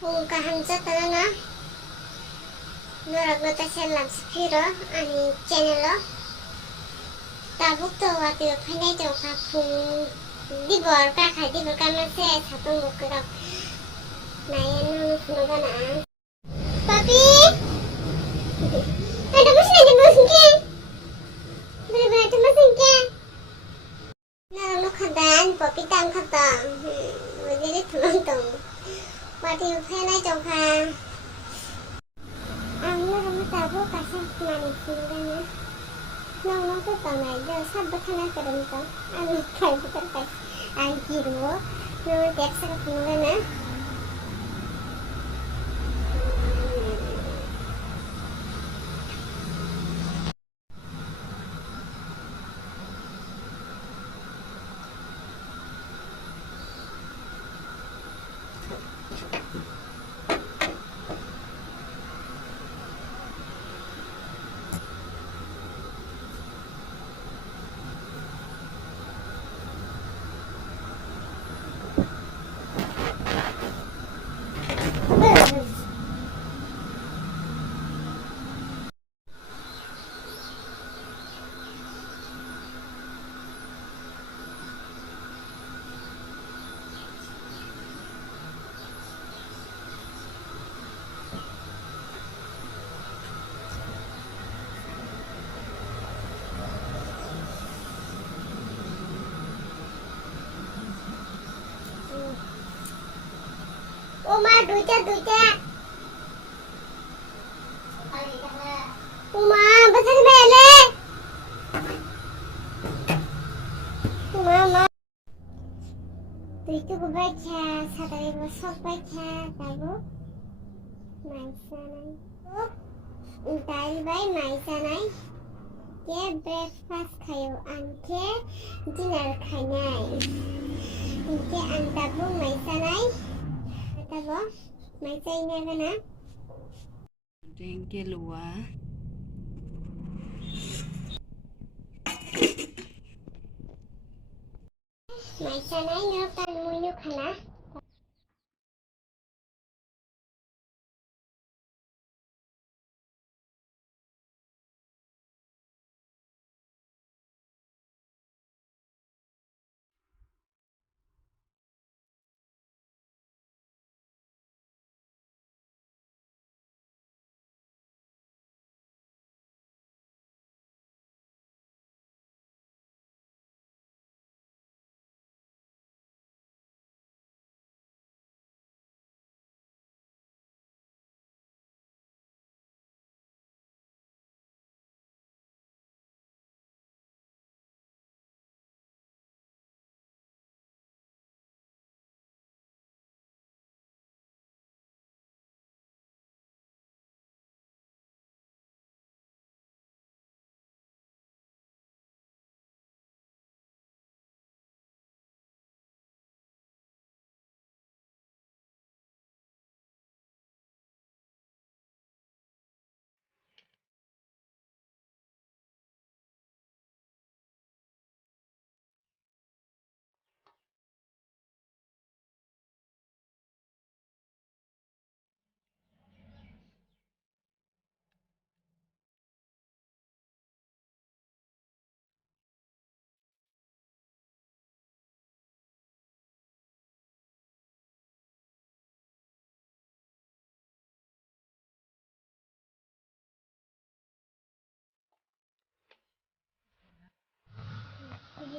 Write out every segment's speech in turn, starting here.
Huwag hamsa na नरक बतासे लांसफिरो आंनि चेनेलाव दाबुकतो वाटियो फैनाय जौखा फुं दिबर काखाय दिबर कामासे सातुं बुकराव नायनो फुनोगाना पापी ada mesin di mesinnya bener-bener mesinnya nah lu khadan papi tam khatam jadi tulang tong waटियो फैनाय जौखा आंनो रमताबो कासा माने फुनगाना नोंनाव गोबाङै जों साबबो थाना करमता आं खायबो करबाय आं गिरुवो नों टेक्सखौ फुनगाना Uma duita Uma besar mele Uma duita ko baca sadari ko sok baca tahu maisanai dari bai maisanai ke breakfast kayo angke dinner khanai angke antabu maisanai tahu maisainya kana Dengke luar. maisanai nyokan munyu kana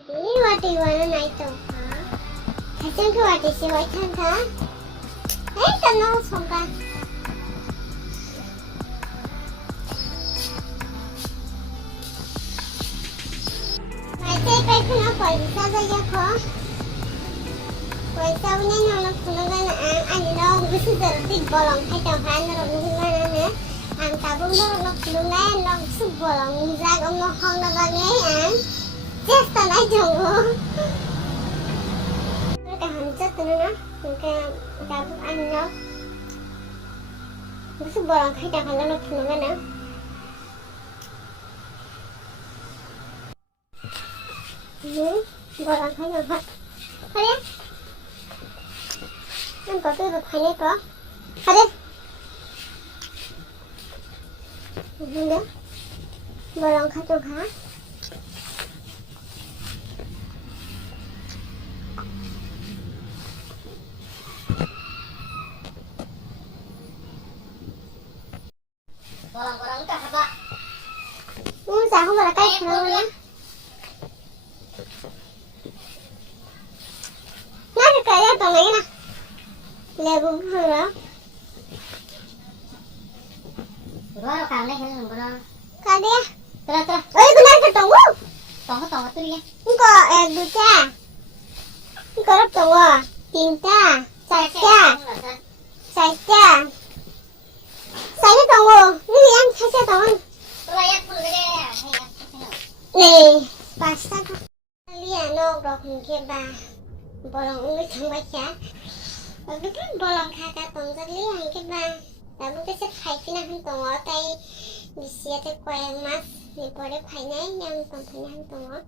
Ini wati wana naik tongka. Hasil ke wati si waitan ta. Tanong songka. Macai pai kena paisa saja ko. Paisa unen nong kunagan ani nong bisu tertib bolong hai tongka nong gimana ne. Ang tabung nong kunagan nong sub bolong jag om nong hong nabangai ang. Just na jongo. Kita hamsa na kita dapat ano. Gusto borang kita kalau nak pulang na. Borang kayo ha. Kaya. Ang papi ba kaya ko? 하래. 근데 뭐랑 가져가? Orang-orang ka haba. Sa ako wala kahit na wala. Nasa kaya ito na yun ah. Lego hura. Guru kam le hel guru. Kade ya? Tara tara. Oy, gunar ka tunggu. Tong tu ya. Engko duta. Engko rap tunggu. Tinta. Caca. Caca. Saya tunggu. Ini yang caca tunggu. Rakyat pun gede ya. Nih, pasta ka. Lihat no rok mungkin ba. Bolong umi tunggu ya. Tapi kan bolong kakak tunggu lihat mungkin ba. Tapi kita khai pinahan tunggu tay. Bisa te kue mas. Ni boleh khai na yang tunggu pinahan tunggu.